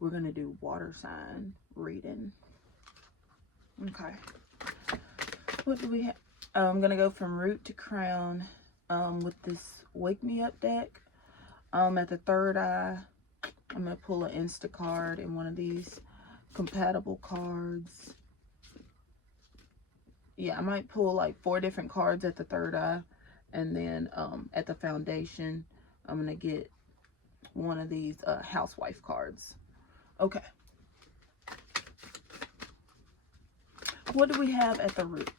we're going to do water sign reading. Okay. What do we have? I'm going to go from root to crown with this Wake Me Up deck. At the third eye, I'm going to pull an Insta card and one of these compatible cards. Yeah, I might pull like 4 different cards at the third eye. And then at the foundation, I'm going to get one of these housewife cards. Okay. What do we have at the root?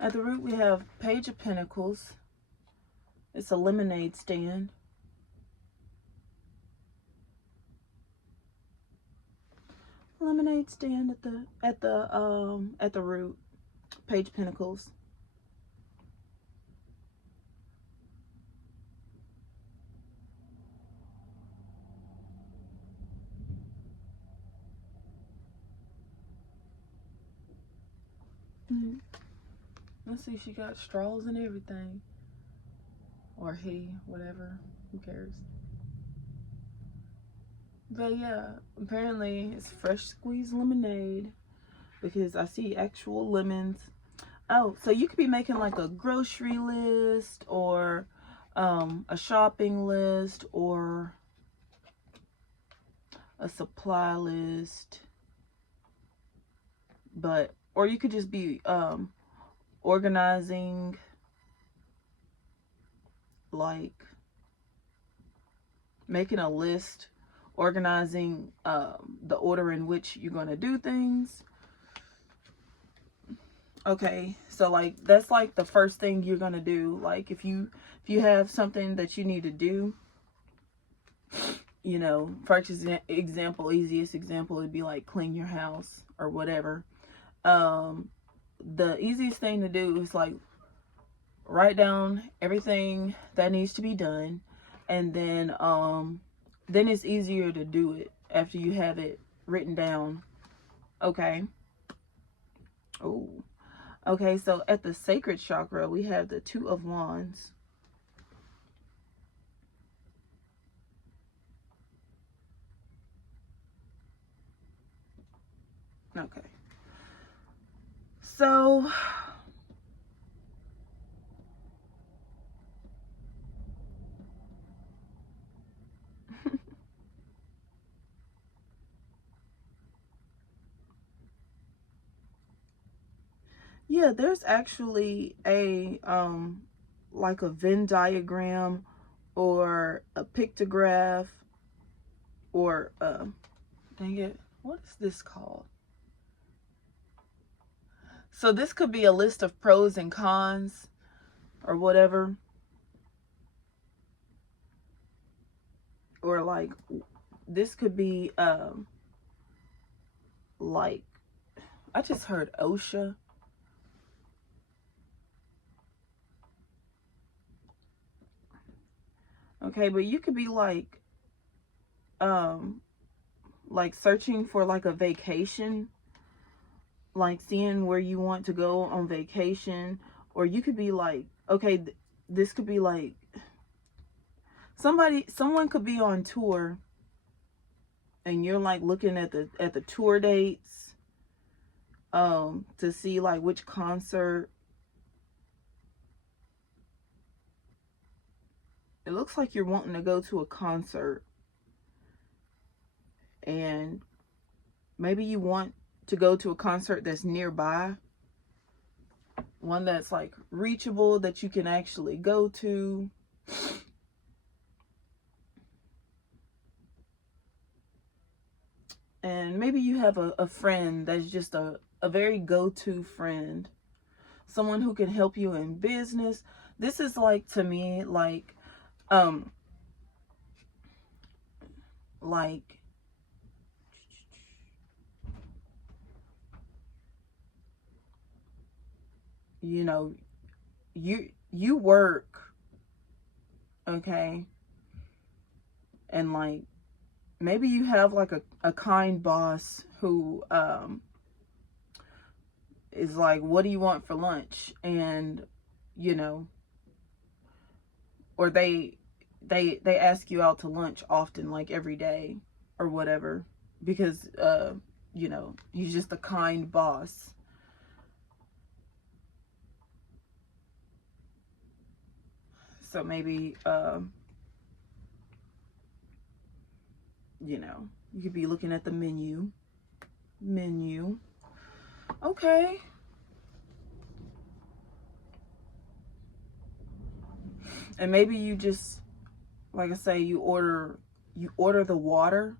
At the root, we have Page of Pentacles. It's a lemonade stand. Lemonade stand at the root. Page of Pentacles. Let's see, she got straws and everything. Or he, whatever. Who cares? But yeah, apparently it's fresh squeezed lemonade. Because I see actual lemons. Oh, so you could be making like a grocery list. Or a shopping list. Or a supply list. Or you could just be organizing, like making a list, organizing the order in which you're going to do things. Okay, so like that's like the first thing you're going to do. Like if you have something that you need to do, you know, for example, easiest example would be like clean your house or whatever. The easiest thing to do is like write down everything that needs to be done, and then it's easier to do it after you have it written down. Okay. Oh, okay. So at the sacred chakra, we have the Two of Wands. Okay. So yeah, there's actually a like a Venn diagram or a pictograph or dang it, what is this called? So this could be a list of pros and cons or whatever. Or like this could be like I just heard OSHA. Okay, but you could be like searching for like a vacation, like seeing where you want to go on vacation. Or you could be like, okay, this could be like someone could be on tour and you're like looking at the tour dates to see like which concert. It looks like you're wanting to go to a concert, and maybe you want to go to a concert that's nearby, one that's like reachable, that you can actually go to. And maybe you have a friend that's just a very go-to friend, someone who can help you in business. This is like, to me, like you know, you work, okay, and like maybe you have like a kind boss who is like, what do you want for lunch? And, you know, or they ask you out to lunch often, like every day or whatever, because you know, he's just a kind boss. So maybe you know, you could be looking at the menu. Okay. And maybe you just, like I say, you order the water.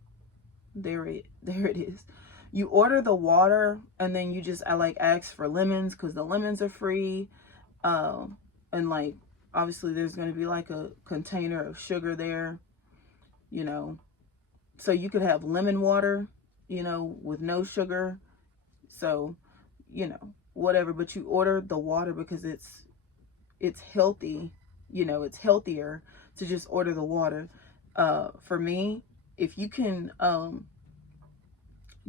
There it is. You order the water, and then you just, I like ask for lemons because the lemons are free. And like, obviously there's going to be like a container of sugar there, you know, so you could have lemon water, you know, with no sugar. So, you know, whatever, but you order the water because it's healthy, you know, it's healthier to just order the water. For me, if you can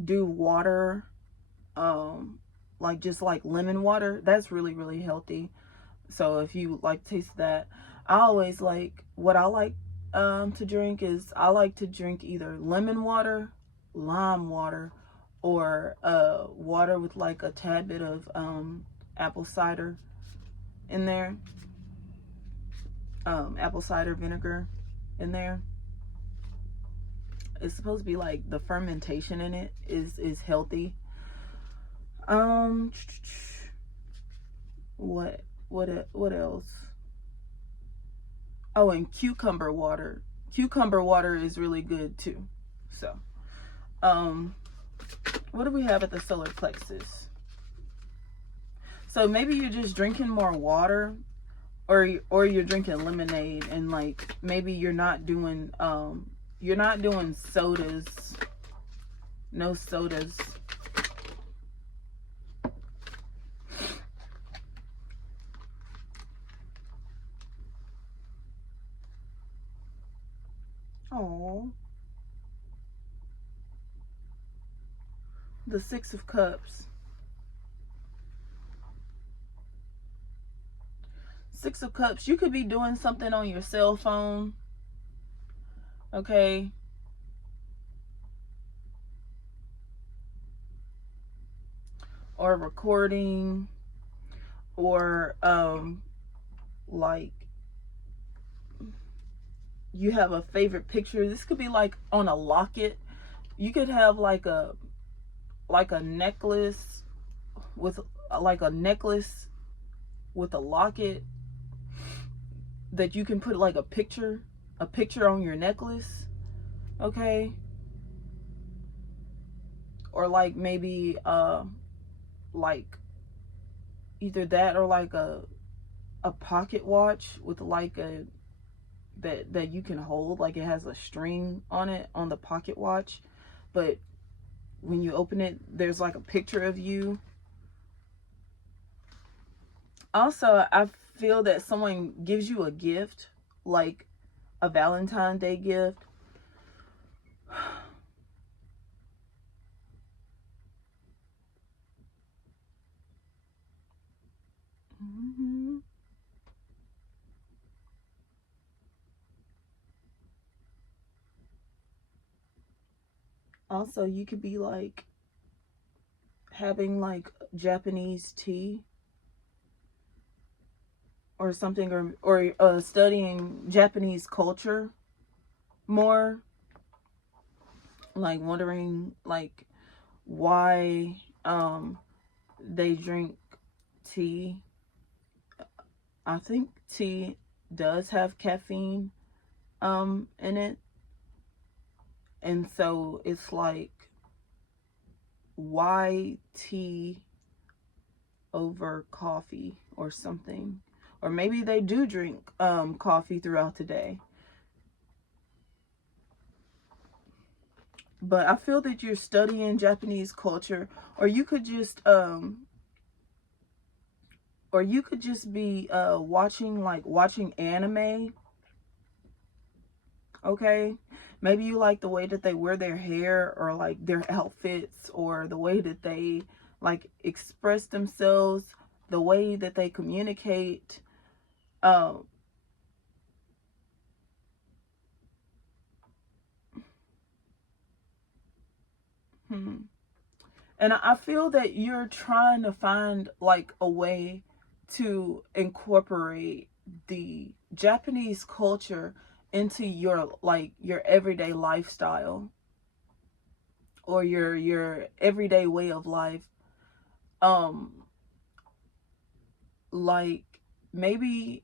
do water, like just like lemon water, that's really, really healthy. So if you like taste that, I always like, what I like to drink is, I like to drink either lemon water, lime water, or water with like a tad bit of apple cider in there, apple cider vinegar in there. It's supposed to be like the fermentation in it is healthy. What else? Oh, and cucumber water. Cucumber water is really good too. So, what do we have at the solar plexus? So maybe you're just drinking more water, or you're drinking lemonade, and like maybe you're not doing sodas. No sodas. Oh, the Six of Cups. Six of Cups, you could be doing something on your cell phone, okay? Or recording, or like you have a favorite picture. This could be like on a locket. You could have like a necklace with a locket that you can put like a picture on your necklace, okay? Or like maybe like either that, or like a pocket watch with like a that you can hold, like it has a string on it on the pocket watch, but when you open it, there's like a picture of you. Also, I feel that someone gives you a gift, like a Valentine's Day gift. Mm-hmm. Also, you could be like having like Japanese tea or something, or studying Japanese culture more, like wondering like why they drink tea. I think tea does have caffeine in it, and so it's like, why tea over coffee or something? Or maybe they do drink coffee throughout the day. But I feel that you're studying Japanese culture, or you could just be watching anime, okay? Maybe you like the way that they wear their hair, or like their outfits, or the way that they like express themselves, the way that they communicate. Um, hmm. And I feel that you're trying to find like a way to incorporate the Japanese culture into your like your everyday lifestyle, or your everyday way of life. Um like maybe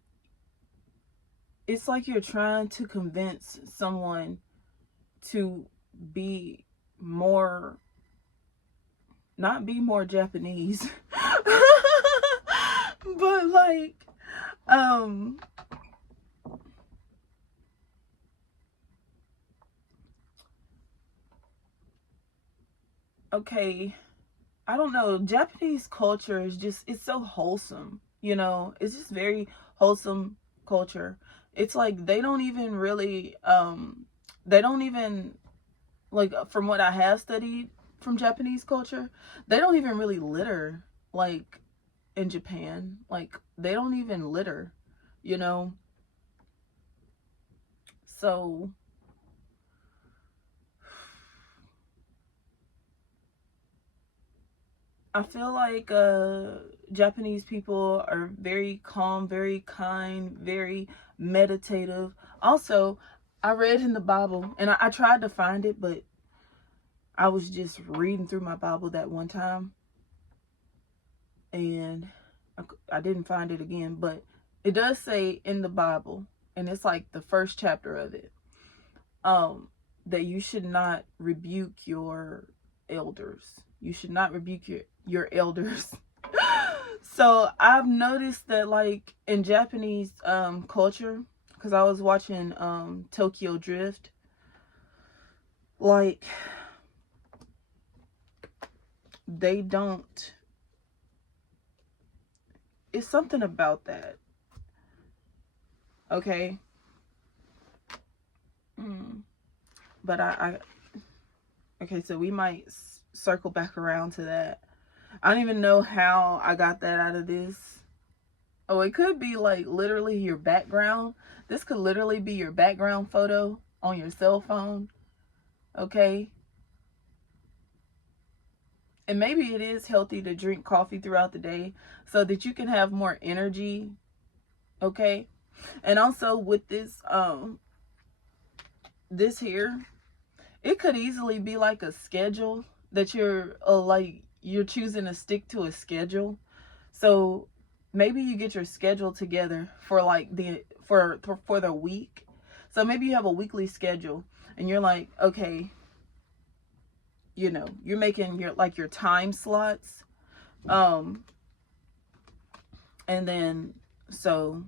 it's like you're trying to convince someone to be more, not be more Japanese, but like, um, okay, I don't know. Japanese culture is just, it's so wholesome, you know, it's just very wholesome culture. It's like they don't even really, they don't even, like, from what I have studied from Japanese culture, they don't even really litter like in Japan. Like, they don't even litter, you know? So I feel like Japanese people are very calm, very kind, very meditative. Also, I read in the Bible, and I tried to find it, but I was just reading through my Bible that one time, and I didn't find it again. But it does say in the Bible, and it's like the first chapter of it, that you should not rebuke your elders. You should not rebuke your elders. So I've noticed that, like, in Japanese culture, because I was watching Tokyo Drift, like, they don't, it's something about that. Okay. But okay, so we might circle back around to that. I don't even know how I got that out of this. Oh, it could be like literally your background. This could literally be your background photo on your cell phone. Okay. And maybe it is healthy to drink coffee throughout the day so that you can have more energy. Okay. And also with this here, it could easily be like a schedule that you're like you're choosing to stick to a schedule. So maybe you get your schedule together for like for the week. So maybe you have a weekly schedule, and you're like, okay, you know, you're making your like your time slots. Um and then, so,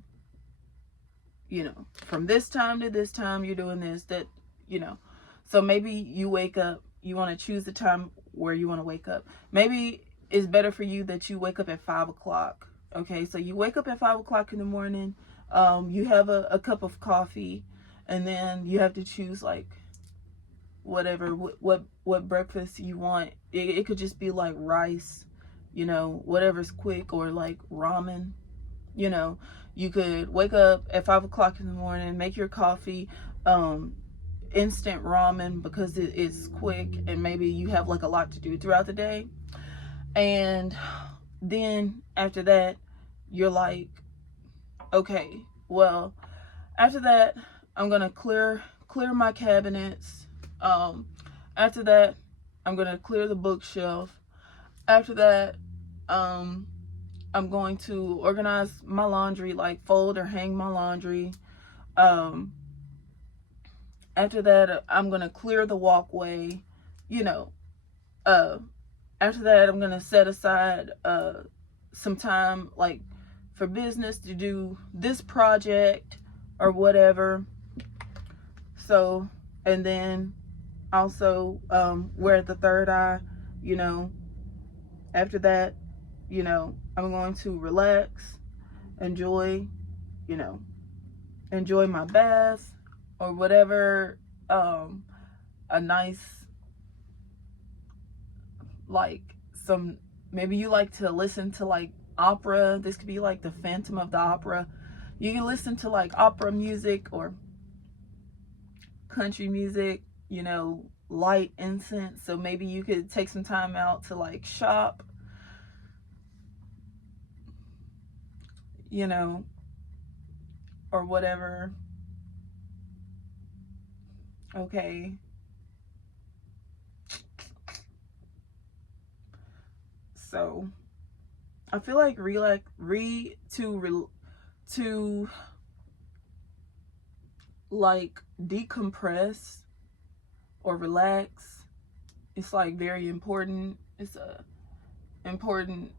you know, from this time to this time you're doing this, that, you know. So maybe you wake up, you want to choose the time where you want to wake up. Maybe it's better for you that you wake up at 5 o'clock. Okay, so you wake up at 5 o'clock in the morning. You have a cup of coffee, and then you have to choose like whatever, what breakfast you want. It could just be like rice, you know, whatever's quick, or like ramen. You know, you could wake up at 5 o'clock in the morning, make your coffee, instant ramen, because it's quick, and maybe you have like a lot to do throughout the day. And then after that, you're like, okay, well, after that, I'm gonna clear my cabinets. After that, I'm gonna clear the bookshelf. After that, I'm going to organize my laundry, like fold or hang my laundry. Um, After that, I'm gonna clear the walkway. You know, after that, I'm gonna set aside some time, like, for business, to do this project or whatever. So, and then also, wear the third eye. You know, after that, you know, I'm going to relax, enjoy, you know, enjoy my bath, or whatever a nice, like, some, maybe you like to listen to like opera. This could be like the Phantom of the Opera. You can listen to like opera music or country music, you know, light incense. So maybe you could take some time out to like shop, you know, or whatever. Okay. So I feel like to like decompress or relax. It's like very important. It's a important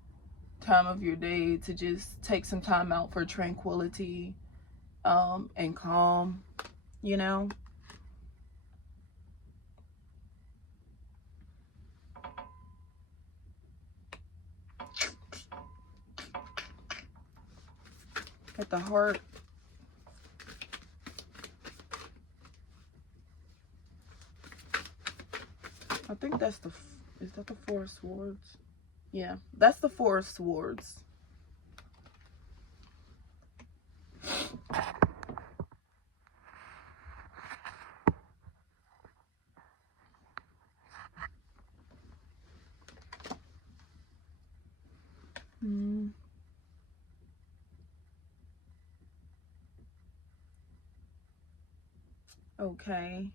time of your day to just take some time out for tranquility, and calm, you know. At the heart, I think that's is that the Four of Swords? Yeah, that's the Four of Swords. Okay.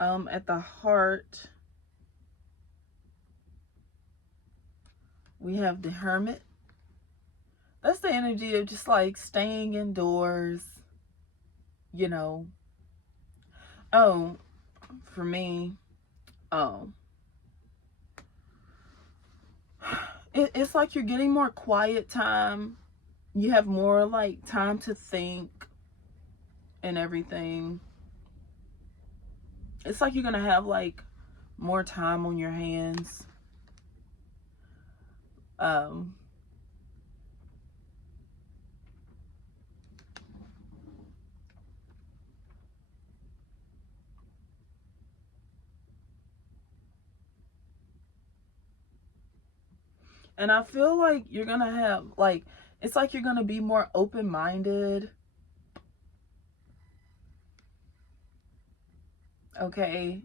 At the heart, we have the Hermit. That's the energy of just like staying indoors, you know. Oh, for me, it's like you're getting more quiet time. You have more like time to think and everything. It's like you're gonna have like more time on your hands. And I feel like you're gonna have like, it's like you're gonna be more open-minded. Okay.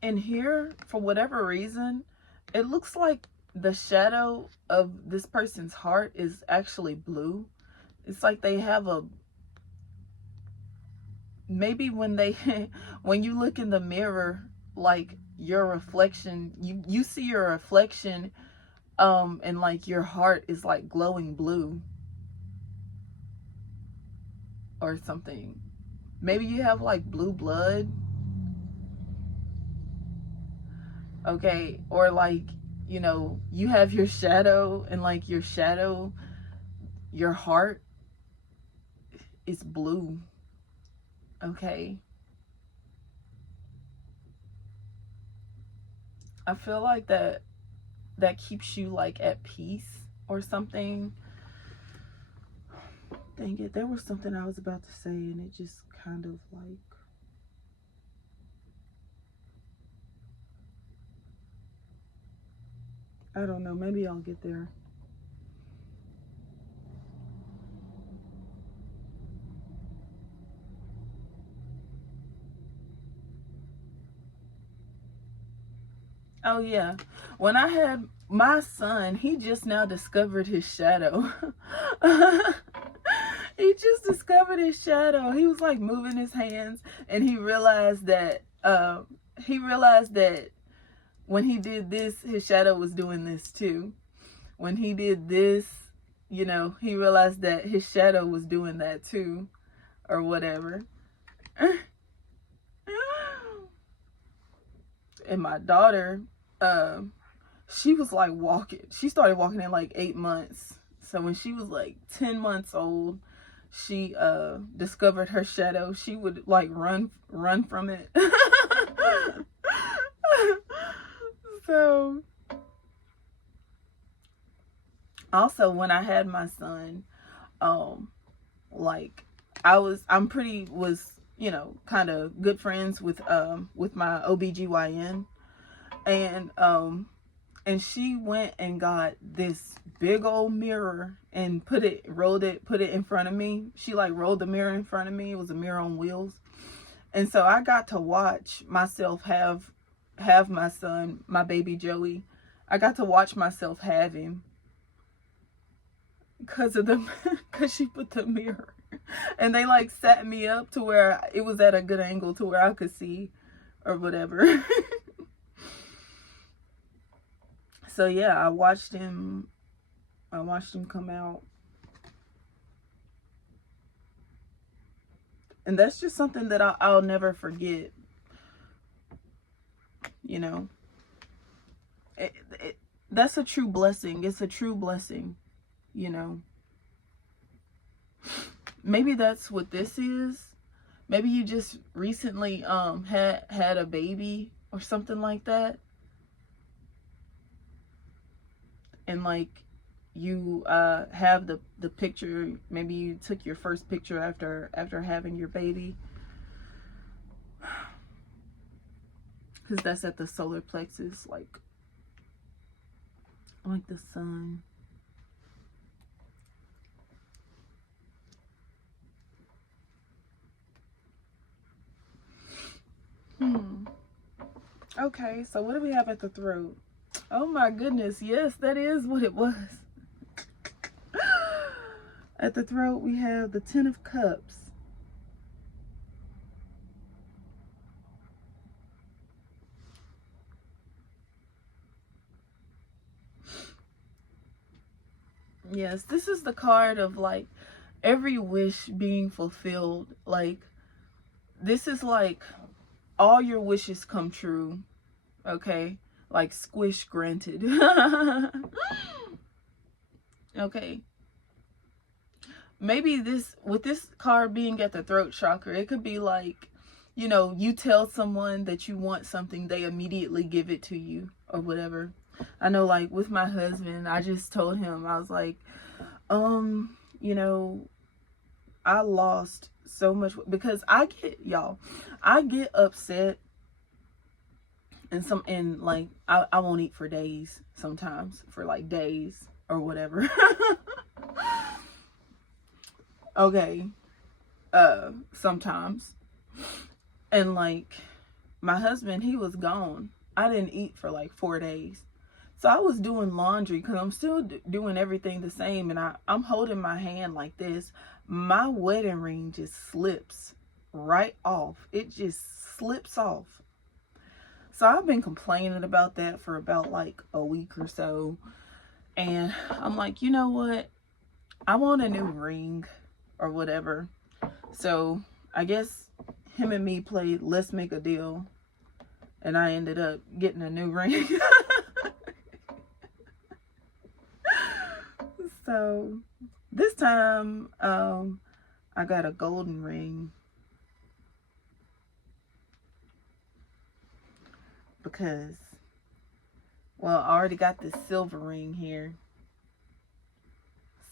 And here, for whatever reason, it looks like the shadow of this person's heart is actually blue. It's like they have a, maybe when they when you look in the mirror, like your reflection, you see your reflection, and like your heart is like glowing blue or something. Maybe you have like blue blood. Okay, or like, you know, you have your shadow, and like your shadow, your heart is blue. Okay. I feel like that keeps you like at peace or something. Dang it, there was something I was about to say and it just kind of like, I don't know, maybe I'll get there. Oh yeah, when I had my son, he just now discovered his shadow. He just discovered his shadow. He was like moving his hands, and he realized that when he did this, his shadow was doing this too. When he did this, you know, he realized that his shadow was doing that too, or whatever. And my daughter, she was like walking. She started walking in like 8 months. So when she was like 10 months old, she discovered her shadow. She would like run from it. So Also, when I had my son, um, like was, you know, kind of good friends with my OBGYN, and she went and got this big old mirror and put it in front of me. She like rolled the mirror in front of me. It was a mirror on wheels. And so I got to watch myself have my son, my baby Joey. I got to watch myself have him because she put the mirror, and they like sat me up to where it was at a good angle to where I could see or whatever. So yeah, I watched him come out. And that's just something that I'll never forget. You know, that's a true blessing. It's a true blessing, you know. Maybe that's what this is. Maybe you just recently had a baby or something like that. And like you have the picture, maybe you took your first picture after having your baby, because that's at the solar plexus, like the sun. Okay, so what do we have at the throat? Oh my goodness, yes, that is what it was. At the throat, we have the Ten of Cups. Yes, this is the card of like every wish being fulfilled. Like, this is like all your wishes come true. Okay? Like squish granted. Okay. Maybe with this card being at the throat chakra, it could be like, you know, you tell someone that you want something, they immediately give it to you or whatever. I know, like with my husband, I just told him, I was like, you know, I lost so much, because I get upset, and like I won't eat for days, sometimes for like days or whatever. Okay. Sometimes. And like my husband, he was gone. I didn't eat for like 4 days. So I was doing laundry, because I'm still doing everything the same, and I'm holding my hand like this. My wedding ring just slips right off. It just slips off. So I've been complaining about that for about like a week or so. And I'm like, you know what? I want a new ring or whatever. So I guess him and me played Let's Make a Deal, and I ended up getting a new ring. So this time I got a golden ring, because, well, I already got this silver ring here,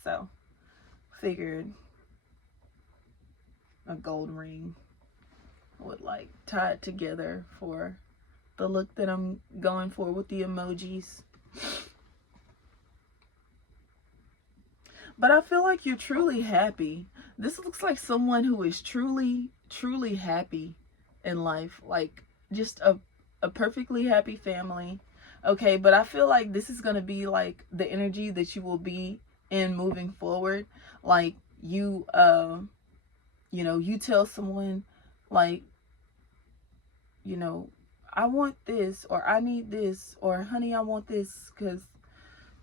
so figured a gold ring would like tie it together for the look that I'm going for with the emojis. But I feel like you're truly happy. This looks like someone who is truly, truly happy in life. Like just a perfectly happy family. Okay, but I feel like this is going to be like the energy that you will be in moving forward. Like you know, you tell someone like, you know, I want this, or I need this, or honey, I want this, because,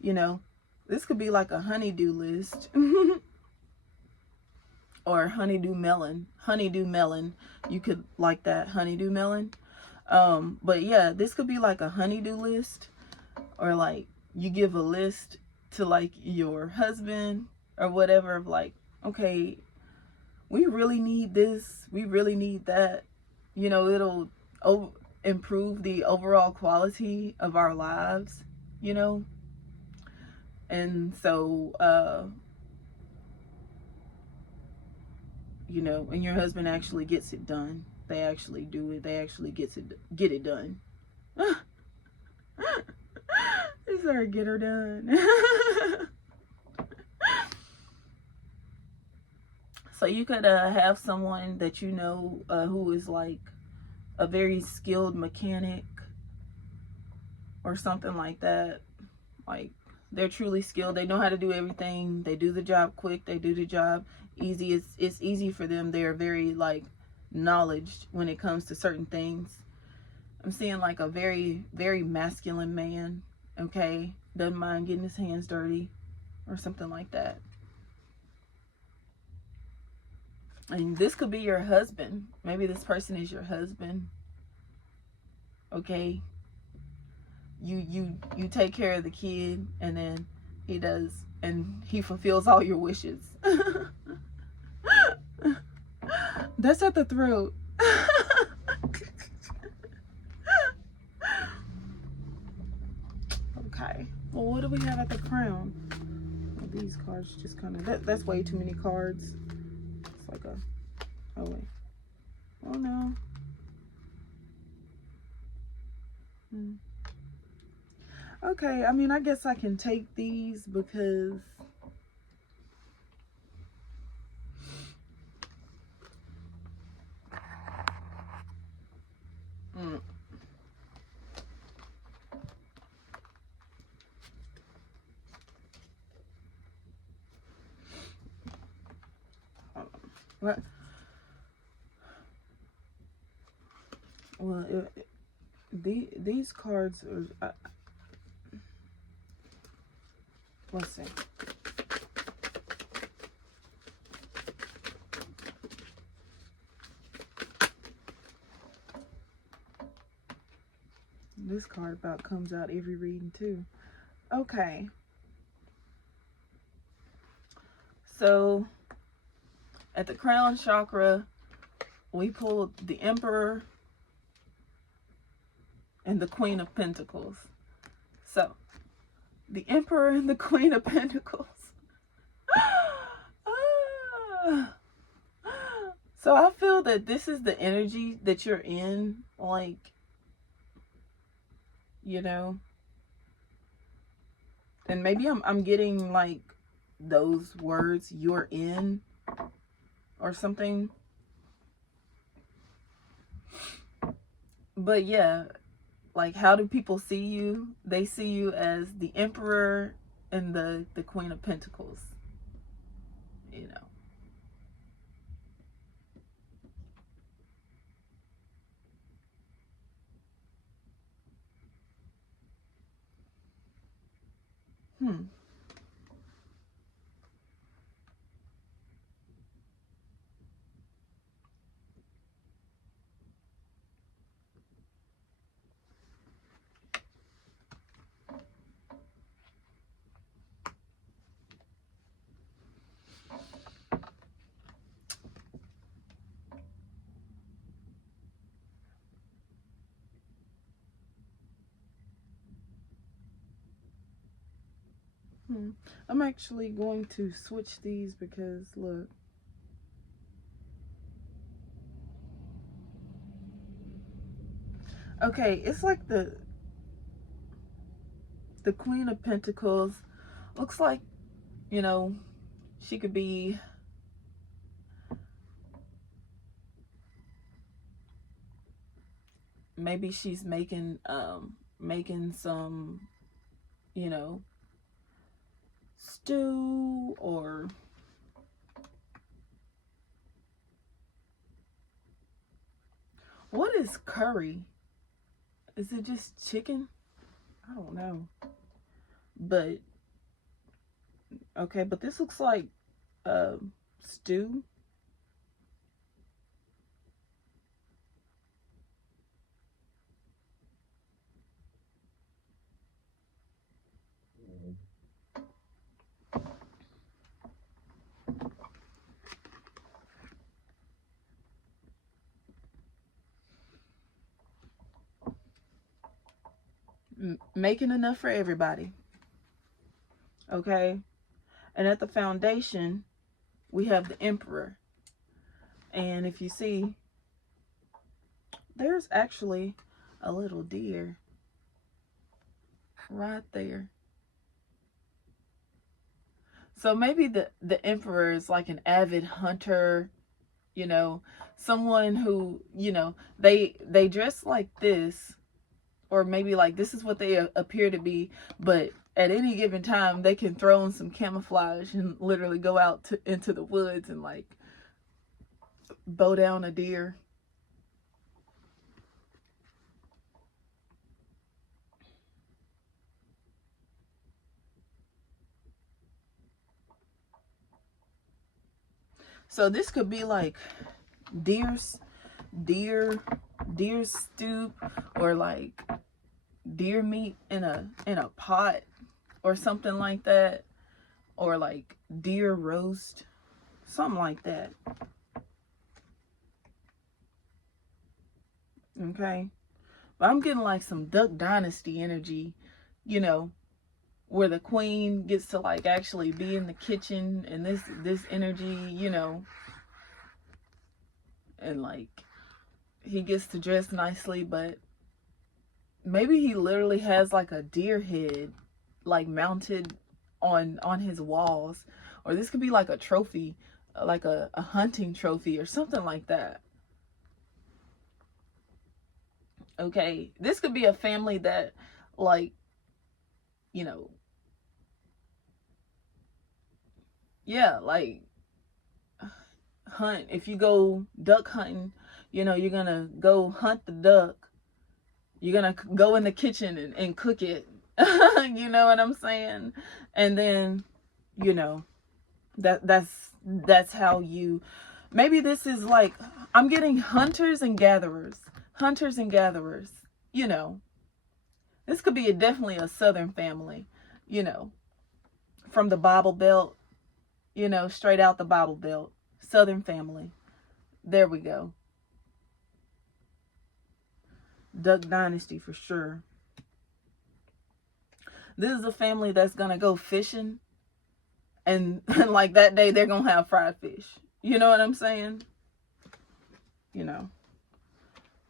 you know, this could be like a honeydew list. Or honeydew melon. Honeydew melon. You could like that, honeydew melon. But yeah, this could be like a honeydew list, or like you give a list to like your husband or whatever of like, okay, we really need this, we really need that. You know, it'll improve the overall quality of our lives, you know. And so, you know, and your husband actually gets it done. They actually do it. They actually get it done. It's our get her done. So you could have someone that you know who is like a very skilled mechanic or something like that. Like, they're truly skilled. They know how to do everything. They do the job quick. They do the job easy. It's easy for them. They're very like knowledge when it comes to certain things. I'm seeing like a very, very masculine man. Okay, doesn't mind getting his hands dirty or something like that. And this could be your husband. Maybe this person is your husband. Okay, you take care of the kid, and then he does, and he fulfills all your wishes. That's at the throat. Okay, well, what do we have at the crown? Well, these cards just kind of, that's way too many cards. It's like a, oh wait, oh no. Okay, I mean, I guess I can take these because what? Well, these cards are. Let's see. This card about comes out every reading too. Okay. So at the crown chakra, we pulled the Emperor and the Queen of Pentacles. So the Emperor and the Queen of Pentacles. So I feel that this is the energy that you're in, like, you know, and maybe I'm getting like those words, you're in or something. But yeah, like, how do people see you? They see you as the Emperor and the Queen of Pentacles, you know. I'm actually going to switch these because look. Okay, it's like the Queen of Pentacles looks like, you know, she could be maybe she's making some, you know, stew or what is curry? Is it just chicken? I don't know. But okay, but this looks like stew. Making enough for everybody. Okay. And at the foundation, we have the Emperor. And if you see, there's actually a little deer right there. So maybe the Emperor is like an avid hunter, you know, someone who, you know, they dress like this, or maybe like this is what they appear to be, but at any given time they can throw in some camouflage and literally go out into the woods and like bow down a deer. So this could be like deer's deer deer stew, or like deer meat in a pot or something like that, or like deer roast, something like that. Okay. But I'm getting like some Duck Dynasty energy, you know, where the queen gets to like actually be in the kitchen, and this energy, you know, and like he gets to dress nicely, but maybe he literally has like a deer head like mounted on his walls, or this could be like a trophy, like a hunting trophy or something like that. Okay, this could be a family that, like, you know, yeah, like hunt. If you go duck hunting, you know, you're gonna go hunt the duck, you're gonna go in the kitchen and cook it. You know what I'm saying? And then, you know, that's how you, maybe this is like, I'm getting hunters and gatherers. Hunters and gatherers. You know, this could be definitely a southern family, you know, from the Bible Belt, you know, straight out the Bible Belt. Southern family. There we go. Duck Dynasty for sure. This is a family that's gonna go fishing, and like that day they're gonna have fried fish. You know what I'm saying? You know,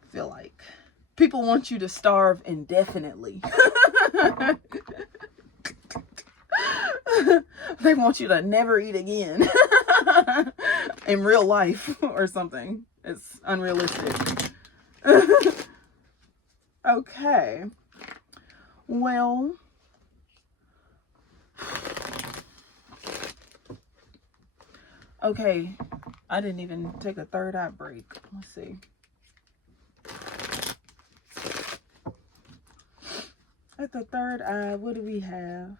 I feel like people want you to starve indefinitely. They want you to never eat again in real life or something. It's unrealistic. Okay. Well, okay. I didn't even take a third eye break. Let's see. At the third eye, what do we have?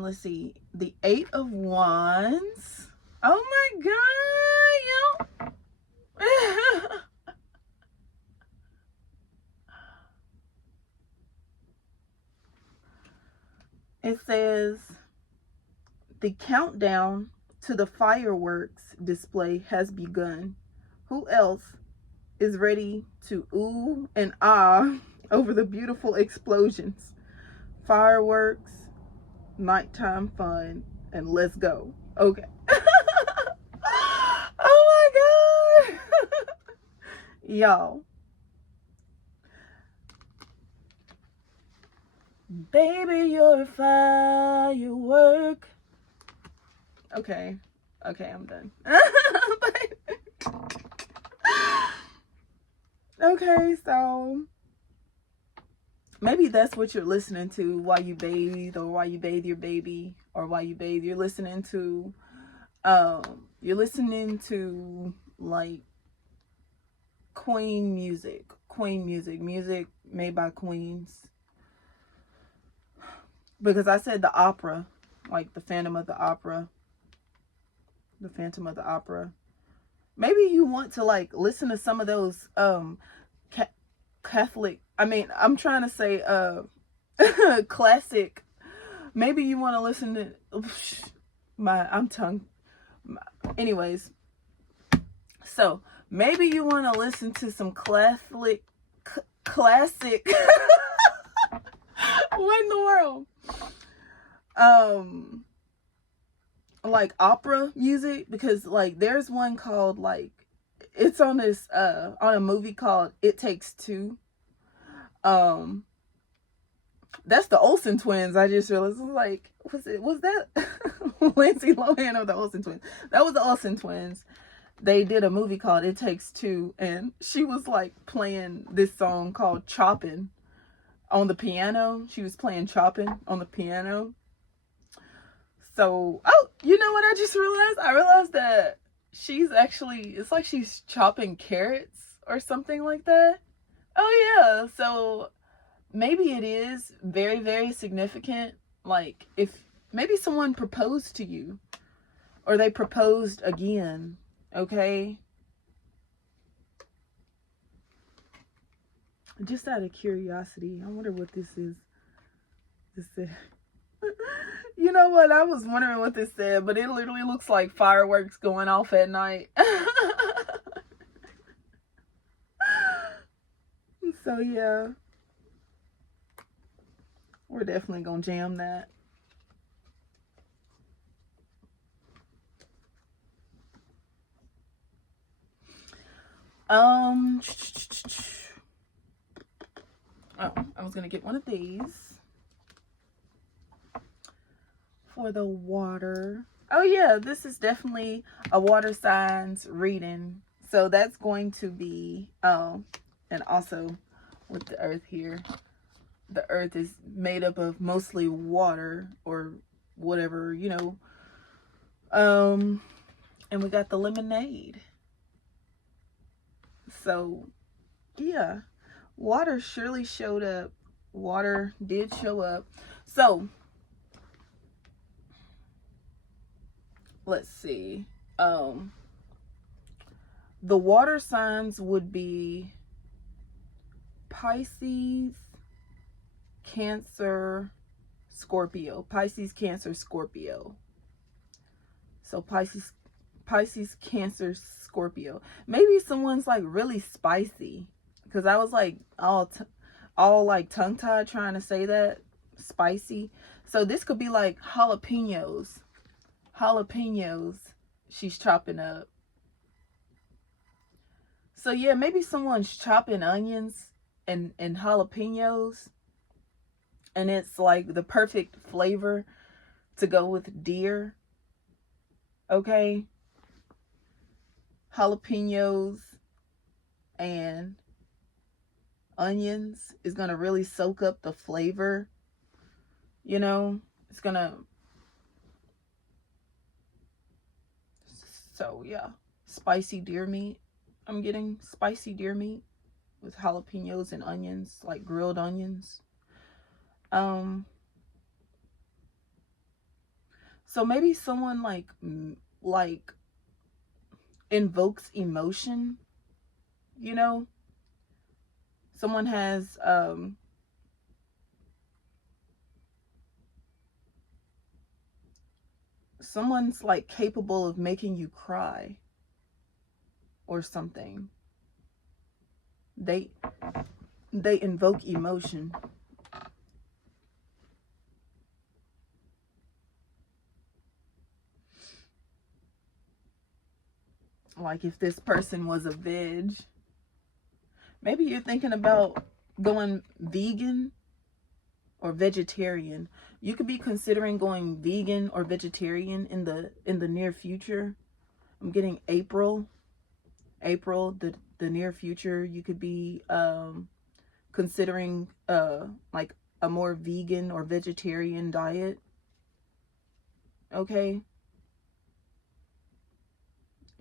Let's see. The Eight of Wands. Oh my God, yo. It says the countdown to the fireworks display has begun. Who else is ready to ooh and ah over the beautiful explosions? Fireworks, nighttime fun, and let's go. Okay. Oh my God. Y'all. Baby, you're a firework. Okay. Okay, I'm done. Okay, so maybe that's what you're listening to while you bathe, or while you bathe your baby, or while you bathe. You're listening to like queen music. Music made by queens. Because I said the opera, like the Phantom of the Opera. The Phantom of the Opera. maybe you want to like listen to some of those Catholic, I mean, I'm trying to say classic. Maybe you want to listen to I'm tongue. Anyways, so maybe you want to listen to some classic. What in the world? Like opera music, because like there's one called like, it's on this on a movie called It Takes Two. That's the Olsen twins. I just realized, like, was that Lindsay Lohan or the Olsen twins? That was the Olsen twins. They did a movie called It Takes Two, and she was like playing this song called Choppin' on the piano. She was playing Choppin' on the piano. So, oh, you know what I just realized? I realized that she's actually, it's like she's chopping carrots or something like that. Oh yeah, so maybe it is very, very significant. Like if maybe someone proposed to you, or they proposed again, okay? Just out of curiosity, I wonder what this is. This said, you know what? I was wondering what this said, but it literally looks like fireworks going off at night. So yeah, we're definitely gonna jam that. Oh, I was gonna get one of these for the water. Oh yeah, this is definitely a water signs reading. So that's going to be, oh, and also with the earth here, the earth is made up of mostly water or whatever, you know. And we got the lemonade. So yeah, water surely showed up. Water did show up. So let's see. The water signs would be Pisces, Cancer, Scorpio. Pisces, Cancer, Scorpio. So Pisces, Cancer, Scorpio. Maybe someone's like really spicy, because I was like all like tongue tied trying to say that, spicy. So this could be like jalapenos. She's chopping up. So yeah, maybe someone's chopping onions and jalapenos, and it's like the perfect flavor to go with deer. Okay, jalapenos and onions is gonna really soak up the flavor. You know, it's gonna. So yeah, spicy deer meat. I'm getting spicy deer meat with jalapenos and onions, like grilled onions. So maybe someone like invokes emotion, you know? Someone has someone's like capable of making you cry or something. They invoke emotion. Like if this person was a veg, maybe you're thinking about going vegan or vegetarian. You could be considering going vegan or vegetarian in the near future. I'm getting April, the near future. You could be considering like a more vegan or vegetarian diet. Okay,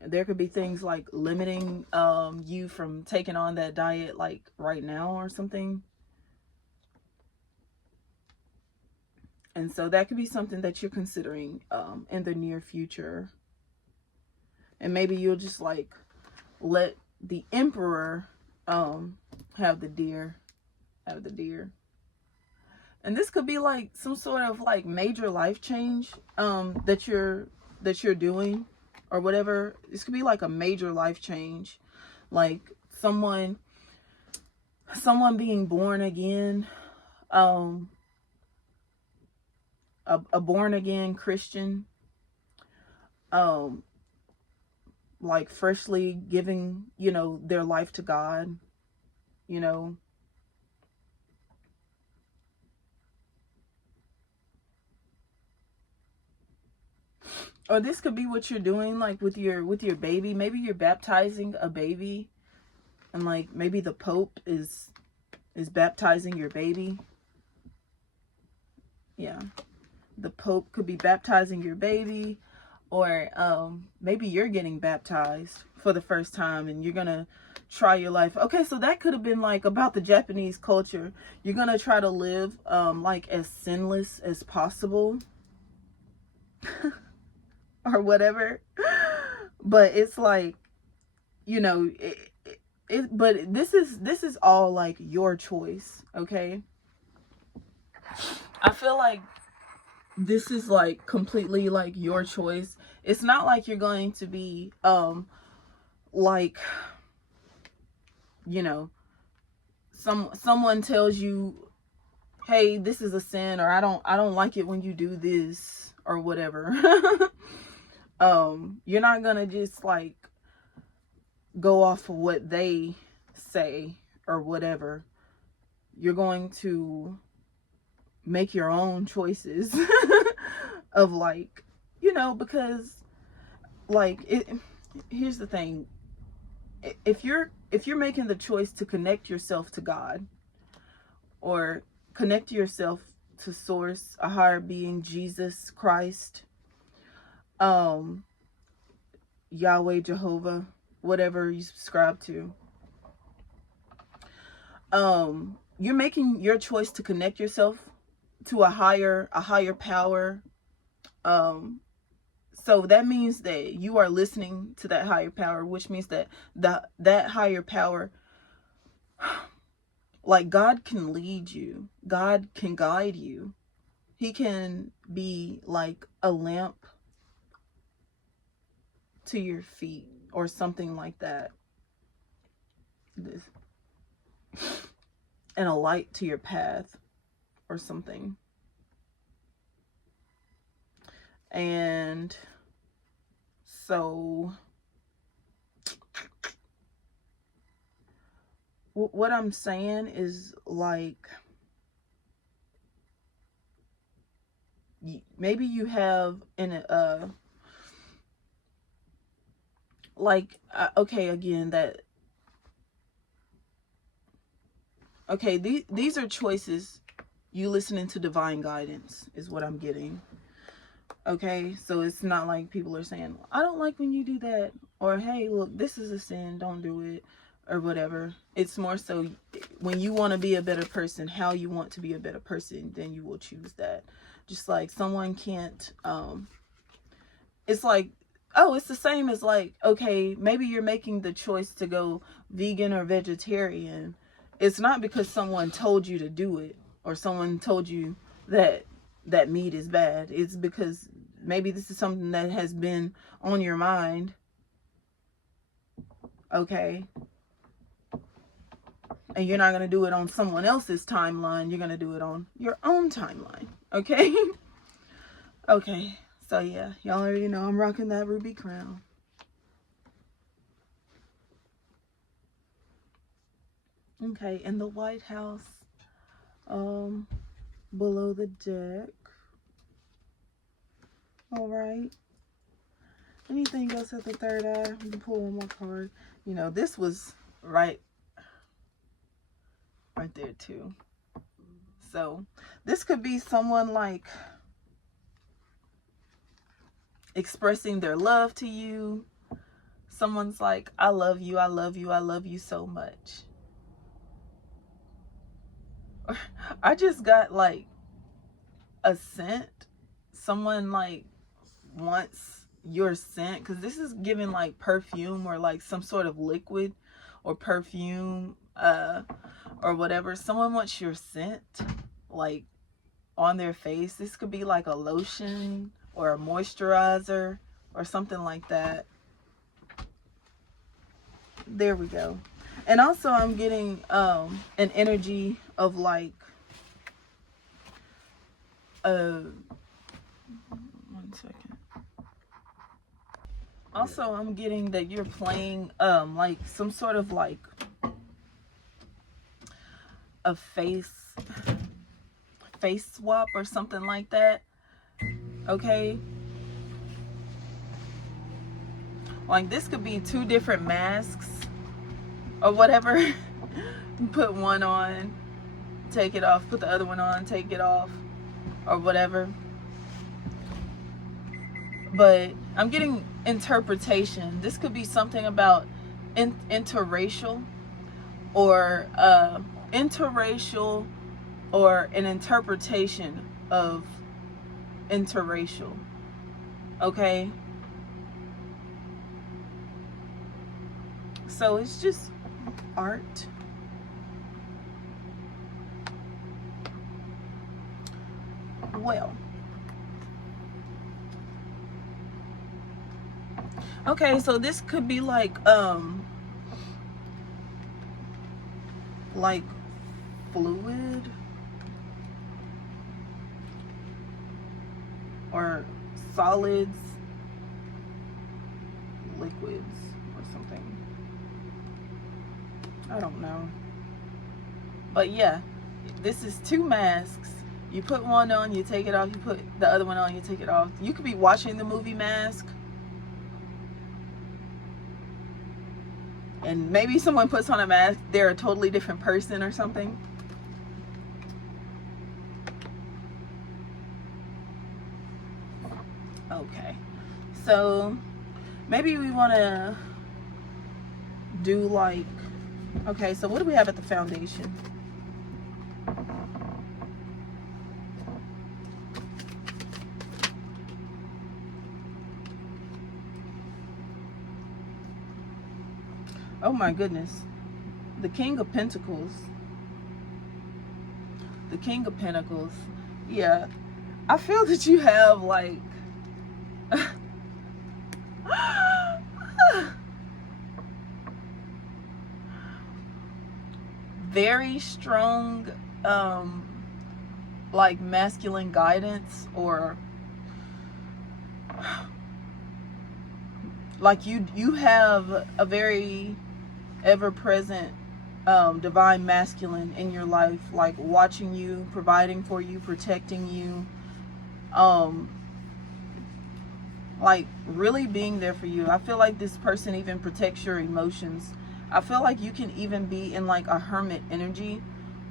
there could be things like limiting you from taking on that diet like right now or something. And so that could be something that you're considering in the near future. And maybe you'll just like let the emperor have the deer. And this could be like some sort of like major life change that you're doing or whatever. This could be like a major life change, like someone being born again, a born again Christian, like freshly giving, their life to God, you know. Or this could be what you're doing, like with your baby. Maybe you're baptizing a baby, and like maybe the Pope is baptizing your baby. Yeah, the Pope could be baptizing your baby, or maybe you're getting baptized for the first time, and you're gonna try your life. Okay, so that could have been like about the Japanese culture. You're gonna try to live like as sinless as possible. Or whatever. But it's like, but this is all like your choice, okay? I feel like this is like completely like your choice. It's not like you're going to be like, someone tells you, hey, this is a sin, or I don't like it when you do this, or whatever. You're not gonna just like go off of what they say or whatever. You're going to make your own choices of like, because like here's the thing. If you're making the choice to connect yourself to God, or connect yourself to source, a higher being, Jesus Christ, Yahweh, Jehovah, whatever you subscribe to, you're making your choice to connect yourself to a higher power. So that means that you are listening to that higher power, which means that that higher power, like God can lead you, God can guide you. He can be like a lamp to your feet or something like that. This, and a light to your path or something. And so what I'm saying is like, maybe you have okay, again, these are choices. You listening to divine guidance is what I'm getting. Okay, so it's not like people are saying, I don't like when you do that, or hey, look, this is a sin, don't do it, or whatever. It's more so when you want to be a better person, how you want to be a better person, then you will choose that. Just like someone can't, it's like, oh, it's the same as like, okay, maybe you're making the choice to go vegan or vegetarian. It's not because someone told you to do it, or someone told you that meat is bad. It's because maybe this is something that has been on your mind. Okay. And you're not going to do it on someone else's timeline. You're going to do it on your own timeline. Okay? Okay. So yeah, y'all already know I'm rocking that ruby crown. Okay, in the White House, below the deck. All right. Anything else at the third eye? We can pull one more card. This was right there too. So this could be someone like expressing their love to you. Someone's like, I love you, I love you, I love you so much. I just got like a scent. Someone like wants, your scent, because this is giving like perfume or like some sort of liquid or perfume or whatever. Someone wants your scent like on their face. This could be like a lotion or a moisturizer or something like that. There we go. And also I'm getting an energy of like one second. Also I'm getting that you're playing like some sort of like a face swap or something like that. Okay, like this could be two different masks or whatever. Put one on, take it off, put the other one on, take it off, or whatever. But I'm getting interpretation. This could be something about interracial or interracial, or an interpretation of interracial. Okay, so it's just art. Well, okay, so this could be like fluid or solids, liquids or something. I don't know. But yeah, this is two masks. You put one on, you take it off. You put the other one on, you take it off. You could be watching the movie Mask, and maybe someone puts on a mask, they're a totally different person or something. Okay, so maybe we want to do like, okay, so what do we have at the foundation? Oh my goodness. The King of Pentacles. The King of Pentacles. Yeah. I feel that you have like very strong like masculine guidance, or like you have a very ever-present divine masculine in your life, like watching you, providing for you, protecting you, like really being there for you. I feel like this person even protects your emotions. I feel like you can even be in like a hermit energy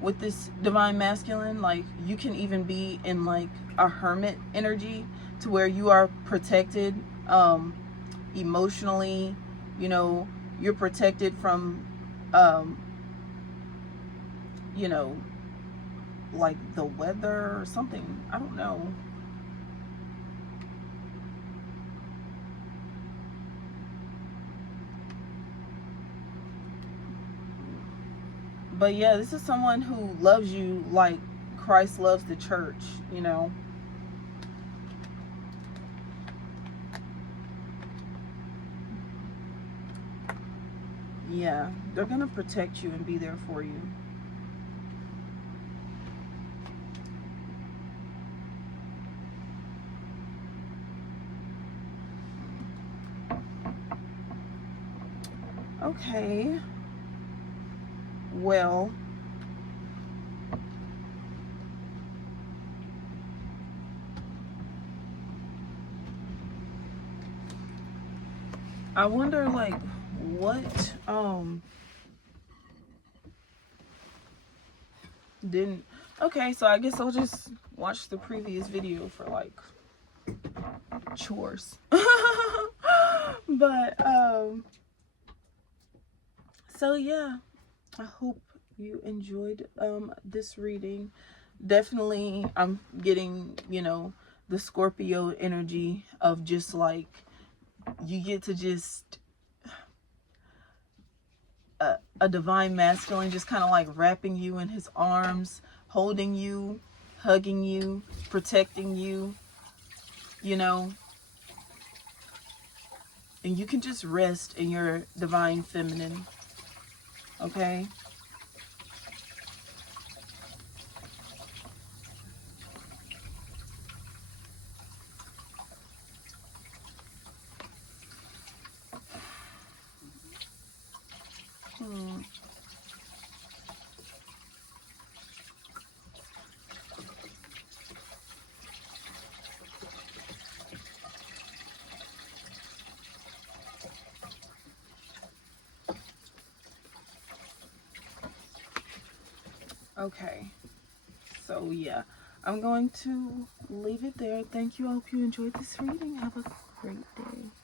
with this divine masculine. Like you can even be in like a hermit energy to where you are protected emotionally. You know, you're protected from you know, like the weather or something. I don't know. But yeah, this is someone who loves you like Christ loves the church, you know. Yeah, they're gonna protect you and be there for you. Okay. Well, I wonder like what didn't, okay, so I guess I'll just watch the previous video for like chores. But so yeah, I hope you enjoyed this reading. Definitely I'm getting, you know, the Scorpio energy of just like you get to just a divine masculine just kind of like wrapping you in his arms, holding you, hugging you, protecting you, you know, and you can just rest in your divine feminine, okay? Okay, so yeah, I'm going to leave it there. Thank you. I hope you enjoyed this reading. Have a great day.